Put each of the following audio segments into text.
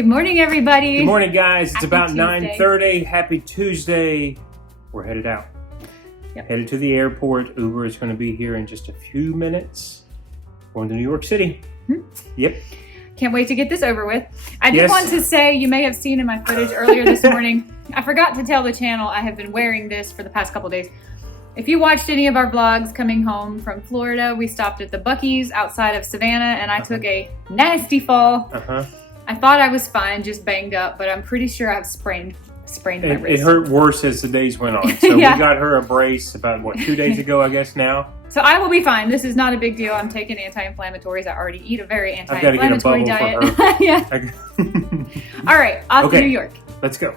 Good morning, everybody. Good morning, guys. It's Happy about Tuesday. 9:30. Happy Tuesday. We're headed out. Yep. Headed to the airport. Uber is going to be here in just a few minutes. Going to New York City. Yep. Can't wait to get this over with. I did Yes. want to say, you may have seen in my footage earlier this morning, I forgot to tell the channel I have been wearing this for the past couple days. If you watched any of our vlogs coming home from Florida, we stopped at the Buc-ee's outside of Savannah and I took a nasty fall. I thought I was fine, just banged up, but I'm pretty sure I've sprained my It wrist. hurt worse as the days went on. So Yeah. we got her a brace about, 2 days ago, I guess now? So I will be fine. This is not a big deal. I'm taking anti-inflammatories. I already eat a very I've got to get a anti-inflammatory bubble diet. for her. Yeah. All right, off Okay. to New York. Let's go.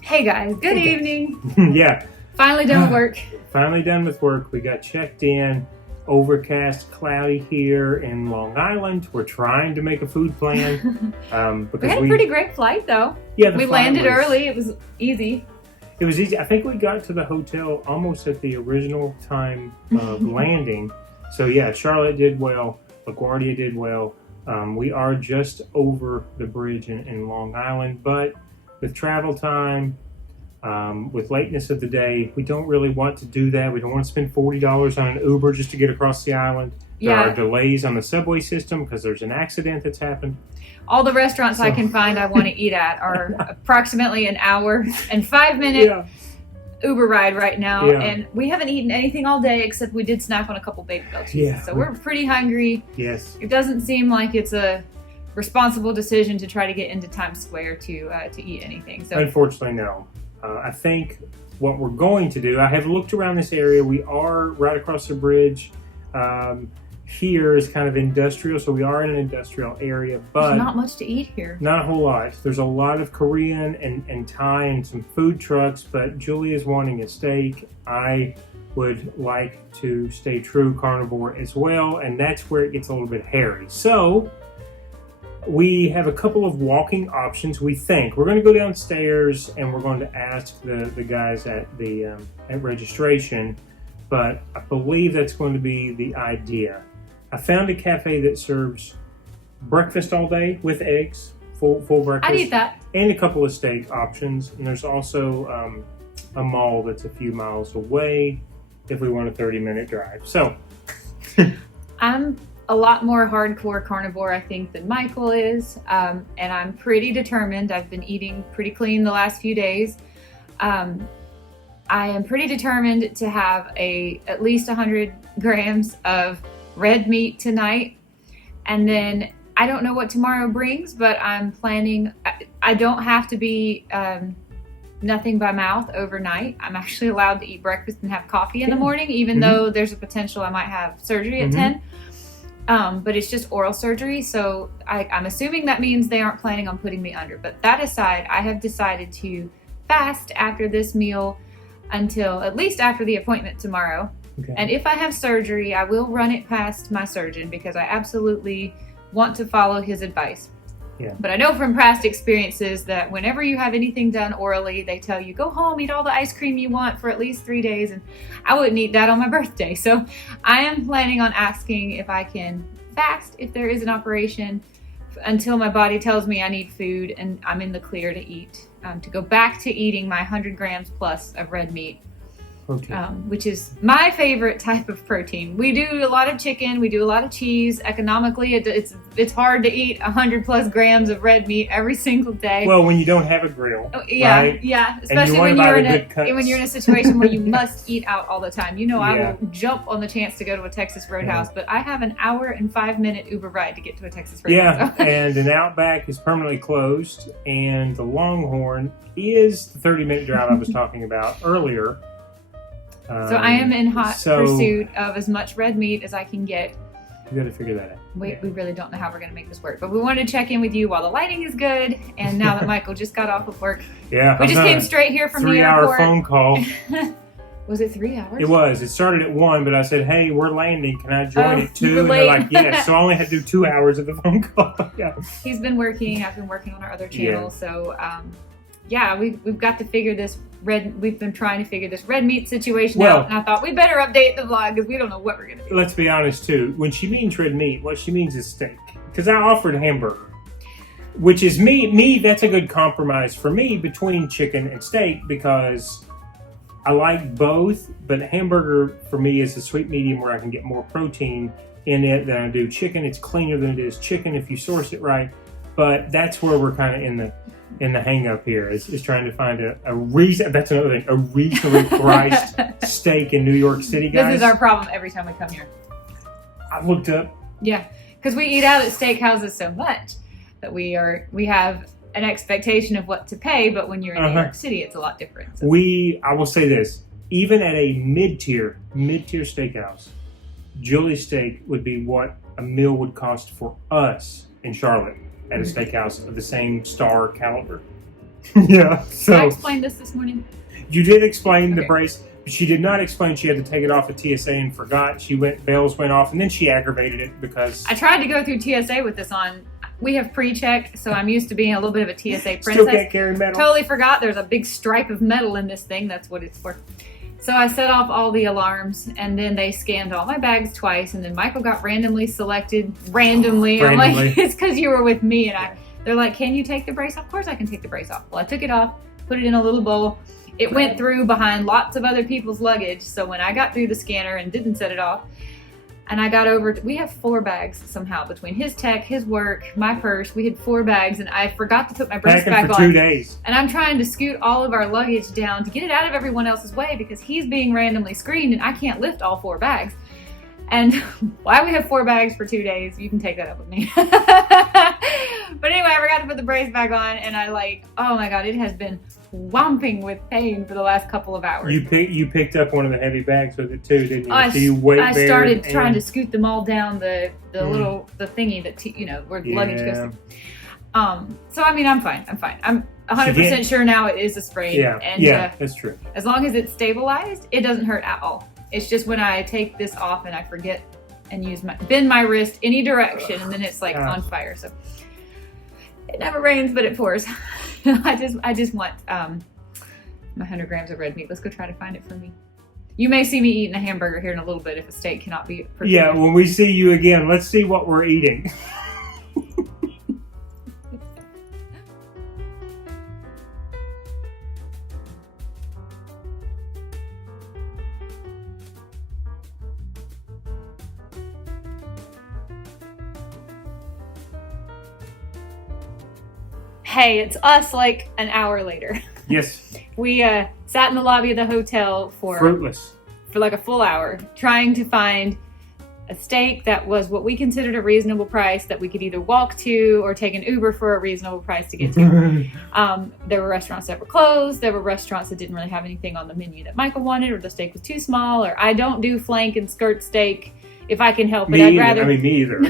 Hey guys, good Okay. evening. Yeah. Finally done with work. Finally done with work. We got checked in. Overcast, cloudy here in Long Island. We're trying to make a food plan. We Because had a pretty great flight though. yeah, the We flight landed was- early. It was easy. It was easy. I think we got to the hotel almost at the original time of landing. So yeah, Charlotte did well. LaGuardia did well. We are just over the bridge in Long Island, but with travel time, with lateness of the day, we don't really want to do that. We don't want to spend $40 on an Uber just to get across the island. There Yeah. are delays on the subway system because there's an accident that's happened. All the restaurants I So- can find I want to eat at are approximately an hour and 5-minute Yeah. Uber ride right now. Yeah. And we haven't eaten anything all day except we did snack on a couple Baby Bell cheeses. Yeah. So we're pretty hungry. Yes. It doesn't seem like it's a responsible decision to try to get into Times Square to eat anything. So Unfortunately, no. I think what we're going to do, I have looked around this area. We are right across the bridge. Here is kind of industrial, so we are in an industrial area, but there's not much to eat here. not a whole lot. There's a lot of Korean and Thai and some food trucks, but Julie is wanting a steak. I would like to stay true carnivore as well, and that's where it gets a little bit hairy. So we have a couple of walking options. We think we're going to go downstairs and we're going to ask the guys at the at registration, but I believe that's going to be the idea. I found a cafe that serves breakfast all day with eggs, full breakfast. I'd eat that. And a couple of steak options. And there's also a mall that's a few miles away if we want a 30-minute drive. So, I'm a lot more hardcore carnivore, I think, than Michael is. And I'm pretty determined. I've been eating pretty clean the last few days. I am pretty determined to have at least 100 grams of red meat tonight. And then I don't know what tomorrow brings, but I'm planning, I don't have to be nothing by mouth overnight. I'm actually allowed to eat breakfast and have coffee in the morning, even though there's a potential I might have surgery at 10. But it's just oral surgery, so I'm assuming that means they aren't planning on putting me under. But that aside, I have decided to fast after this meal until at least after the appointment tomorrow. okay. And if I have surgery, I will run it past my surgeon because I absolutely want to follow his advice. Yeah. But I know from past experiences that whenever you have anything done orally, they tell you, go home, eat all the ice cream you want for at least 3 days. And I wouldn't eat that on my birthday. So I am planning on asking if I can fast if there is an operation until my body tells me I need food and I'm in the clear to eat, to go back to eating my 100 grams plus of red meat. protein. which is my favorite type of protein. We do a lot of chicken, we do a lot of cheese. Economically, it's hard to eat 100+ grams of red meat every single day. Well, when you don't have a grill, yeah, right? yeah. And Especially you wanna when buy you're the good cuts. when you're in a situation where you must eat out all the time. You know, I Yeah. will jump on the chance to go to a Texas Roadhouse, but I have an hour and 5-minute Uber ride to get to a Texas Roadhouse. Yeah, and an Outback is permanently closed, and the Longhorn is the 30-minute drive I was talking about earlier. So I am in hot so pursuit of as much red meat as I can get. You got to figure that out. We really don't know how we're going to make this work, but we wanted to check in with you while the lighting is good. And now that Michael just got off of work, Yeah, we just came straight here from the 3-hour airport. phone call. Was it 3 hours? It was. It started at 1, but I said, "Hey, we're landing. Can I join at 2?" you were And they're late. like, "Yes." So I only had to do 2 hours of the phone call. Yeah. He's been working. I've been working on our other channel. Yeah. So, we've got to figure this we've been trying to figure this red meat situation out. And I thought we better update the vlog because we don't know what we're going to do. Let's be honest, too. When she means red meat, what she means is steak. Because I offered hamburger, which is that's a good compromise for me between chicken and steak because I like both, but hamburger for me is a sweet medium where I can get more protein in it than I do chicken. It's cleaner than it is chicken if you source it right. But that's where we're kind of in the hang up here is trying to find a reason. That's another thing, a reasonably priced steak in New York City, guys. This is our problem every time we come here. I looked up. Yeah, because we eat out at steakhouses so much that we have an expectation of what to pay, but when you're in New York City, it's a lot different. So. I will say this, even at a mid-tier steakhouse, Julie's steak would be what a meal would cost for us in Charlotte at a steakhouse of the same star caliber. Yeah. So Did I explain this morning? You did explain the Okay. brace. She did not explain she had to take it off at TSA and forgot. Bells went off, and then she aggravated it because I tried to go through TSA with this on. We have pre-check, so I'm used to being a little bit of a TSA princess. still can't carry metal. Totally forgot there's a big stripe of metal in this thing. That's what it's for. So I set off all the alarms, and then they scanned all my bags twice, and then Michael got randomly selected. Randomly. I'm like, it's because you were with me, and they're like, can you take the brace off? Of course I can take the brace off. Well, I took it off, put it in a little bowl. It went through behind lots of other people's luggage, so when I got through the scanner and didn't set it off, and I got over, we have 4 bags somehow between his tech, his work, my purse. We had 4 bags, and I forgot to put my brace back for on. 2 days. And I'm trying to scoot all of our luggage down to get it out of everyone else's way because he's being randomly screened, and I can't lift all 4 bags. And why we have 4 bags for 2 days, you can take that up with me. But anyway, I forgot to put the brace back on, and oh my God, it has been whomping with pain for the last couple of hours. You picked up one of the heavy bags with it too, didn't you? I started trying to scoot them all down the little thingy that where the luggage goes through. So I mean, I'm fine. I'm 100% sure now it is a sprain. Yeah, that's true. As long as it's stabilized, it doesn't hurt at all. It's just when I take this off and I forget and bend my wrist any direction, and then it's like on fire. So it never rains, but it pours. I just want my 100 grams of red meat. Let's go try to find it for me. You may see me eating a hamburger here in a little bit if a steak cannot be prepared. Yeah, when we see you again, let's see what we're eating. Hey, it's us like an hour later. Yes. We sat in the lobby of the hotel for like a full hour trying to find a steak that was what we considered a reasonable price that we could either walk to or take an Uber for a reasonable price to get to. There were restaurants that were closed. There were restaurants that didn't really have anything on the menu that Michael wanted, or the steak was too small, or I don't do flank and skirt steak if I can help it. Me either.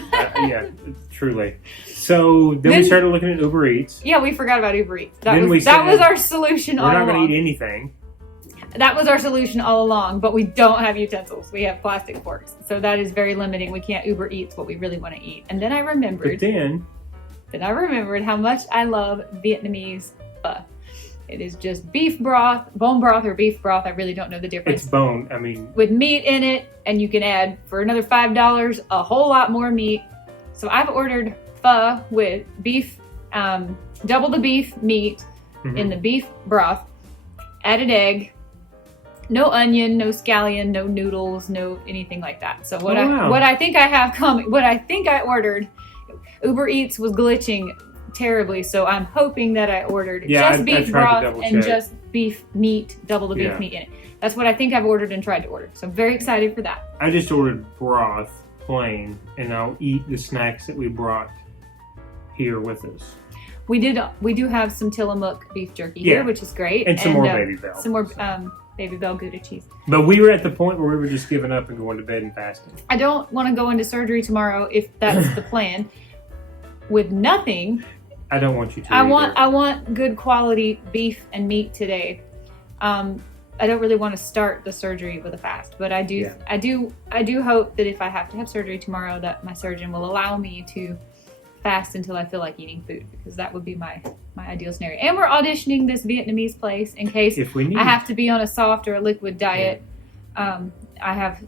Yeah, truly. So then we started looking at Uber Eats. Yeah, we forgot about Uber Eats. That was our solution all along. We're not going to eat anything. That was our solution all along, but we don't have utensils. We have plastic forks. So that is very limiting. We can't Uber Eats what we really want to eat. And then I remembered. How much I love Vietnamese pho. It is just beef broth, bone broth or beef broth. I really don't know the difference. It's bone, with meat in it, and you can add, for another $5, a whole lot more meat. So I've ordered pho with beef, double the beef meat in the beef broth, added egg, no onion, no scallion, no noodles, no anything like that. So what wow. what I think I have coming, what I think I ordered, Uber Eats was glitching terribly, so I'm hoping that I ordered just beef broth and just beef meat, double the beef meat in it. That's what I think I've ordered and tried to order. So I'm very excited for that. I just ordered broth, plain, and I'll eat the snacks that we brought here with us. We do have some Tillamook beef jerky here, which is great. And some more Baby Bell. Some more Baby Bell Gouda cheese. But we were at the point where we were just giving up and going to bed and fasting. I don't want to go into surgery tomorrow if that's the plan. With nothing. I don't want you to. I want good quality beef and meat today. I don't really want to start the surgery with a fast, but I do hope that if I have to have surgery tomorrow, that my surgeon will allow me to fast until I feel like eating food, because that would be my ideal scenario. And we're auditioning this Vietnamese place in case I have to be on a soft or a liquid diet. I have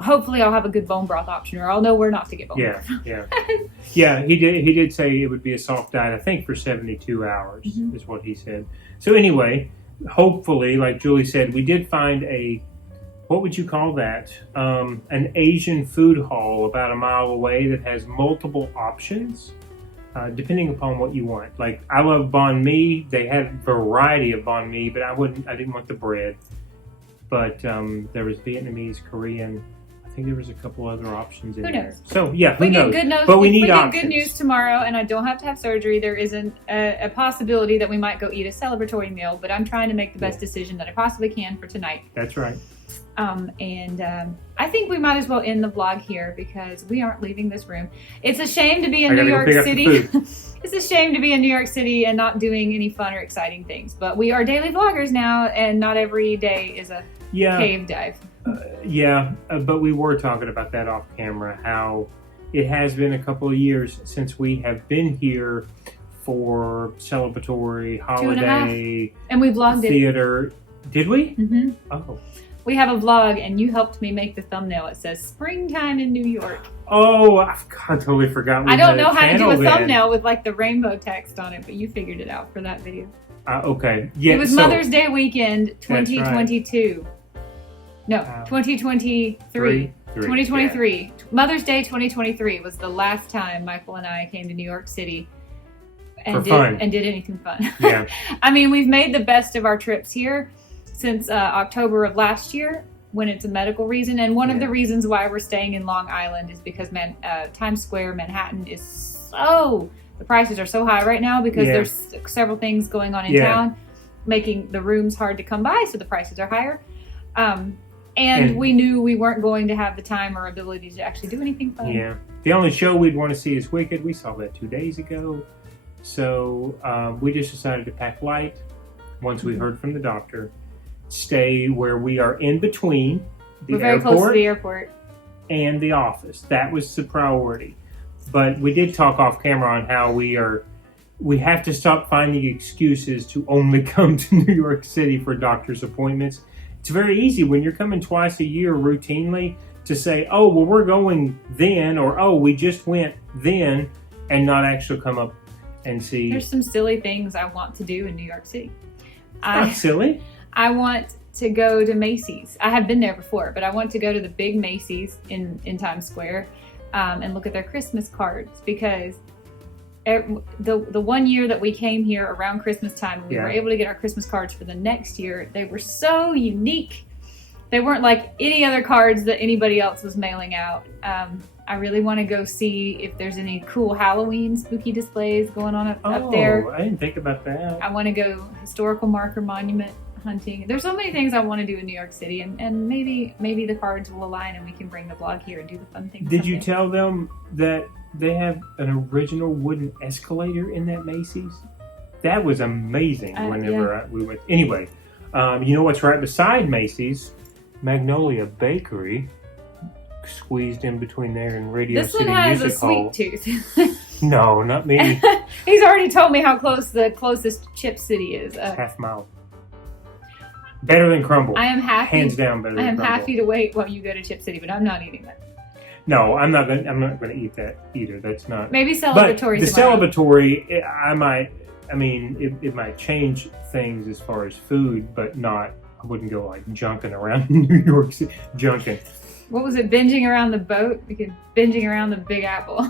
hopefully I'll have a good bone broth option, or I'll know where not to get bone broth. Yeah, he did say it would be a soft diet, I think for 72 hours is what he said. So anyway, hopefully, like Julie said, we did find what would you call that? An Asian food hall about a mile away that has multiple options, depending upon what you want. Like, I love banh mi. They had a variety of banh mi, but I didn't want the bread. But there was Vietnamese, Korean. I think there was a couple other options in there. So yeah, who knows? But we need options. Get good news tomorrow, and I don't have to have surgery. There isn't a possibility that we might go eat a celebratory meal, but I'm trying to make the best decision that I possibly can for tonight. That's right. I think we might as well end the vlog here because we aren't leaving this room. It's a shame to be in New York City. It's a shame to be in New York City and not doing any fun or exciting things. But we are daily vloggers now, and not every day is a cave dive. But we were talking about that off camera, how it has been a couple of years since we have been here for celebratory, holiday, and we vlogged theater. Did we? Mm-hmm. Oh. We have a vlog, and you helped me make the thumbnail. It says "Springtime in New York." Oh, I totally forgot. I don't know how to do a thumbnail with like the rainbow text on it, but you figured it out for that video. Okay. Yeah. It was Mother's Day weekend 2022. Right. No, 2023. 2023. Yeah. Mother's Day 2023 was the last time Michael and I came to New York City and did anything fun. Yeah. I mean, we've made the best of our trips here since October of last year, when it's a medical reason. And one of the reasons why we're staying in Long Island is because Times Square, Manhattan the prices are so high right now because there's several things going on in town, making the rooms hard to come by, so the prices are higher. And we knew we weren't going to have the time or ability to actually do anything fun. Yeah. The only show we'd want to see is Wicked. We saw that 2 days ago. So we just decided to pack light once we heard from the doctor. Stay where we are in between the We're very close to the airport and the office. That was the priority. But we did talk off camera on how we have to stop finding excuses to only come to New York City for doctor's appointments. It's very easy when you're coming twice a year routinely to say, oh, well, we're going then, or oh, we just went then, and not actually come up and see. There's some silly things I want to do in New York City. Not silly. I want to go to Macy's. I have been there before, but I want to go to the big Macy's in Times Square and look at their Christmas cards, because the 1 year that we came here around Christmas time, we were able to get our Christmas cards for the next year. They were so unique. They weren't like any other cards that anybody else was mailing out. I really want to go see if there's any cool Halloween spooky displays going on up there. I didn't think about that. I want to go historical marker monument hunting. There's so many things I want to do in New York City, and maybe the cards will align and we can bring the vlog here and do the fun things. Did you tell them that they have an original wooden escalator in that Macy's? That was amazing whenever we went. Anyway, you know what's right beside Macy's? Magnolia Bakery. Squeezed in between there and Radio City Music Hall. This one has a sweet tooth. No, not me. He's already told me how close the closest Chip City is. Half mile. Better than Crumble. I am happy. Hands down better than Crumble. I am happy to wait while you go to Chip City, but I'm not eating that. No, I'm not gonna eat that either. That's not. Maybe celebratory. But the celebratory, it might change things as far as food, but not I wouldn't go like junking around New York City. Junking. What was it? Binging around the boat? We could binging around the Big Apple.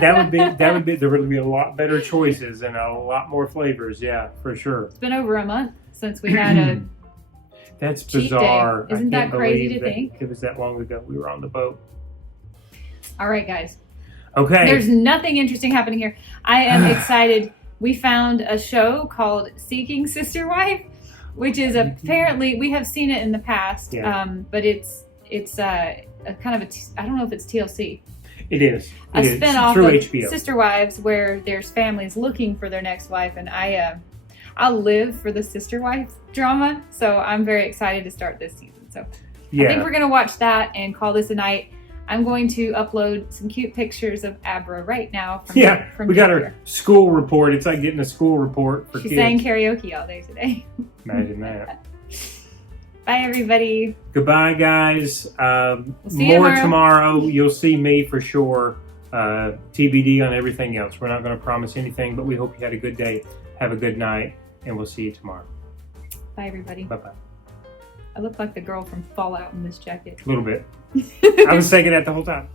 There would be a lot better choices and a lot more flavors. Yeah, for sure. It's been over a month since we had a That's cheat bizarre. day. Isn't I can't that crazy believe to that think? it was that long ago we were on the boat. All right, guys. Okay. There's nothing interesting happening here. I am excited. We found a show called Seeking Sister Wife, which is apparently, we have seen it in the past, Yeah. but it's a kind of I don't know if it's TLC. It is. A It is. spin-off Through of HBO. Sister Wives where there's families looking for their next wife, and I live for the sister wife drama, so I'm very excited to start this season. So I think we're going to watch that and call this a night. I'm going to upload some cute pictures of Abra right now. From we got here. our school report. It's like getting a school report for She kids. sang karaoke all day today. Imagine that. Bye, everybody. Goodbye, guys. see you More tomorrow. tomorrow. You'll see me for sure. TBD on everything else. We're not going to promise anything, but we hope you had a good day. Have a good night, and we'll see you tomorrow. Bye, everybody. Bye-bye. I look like the girl from Fallout in this jacket. A little bit. I was thinking that the whole time.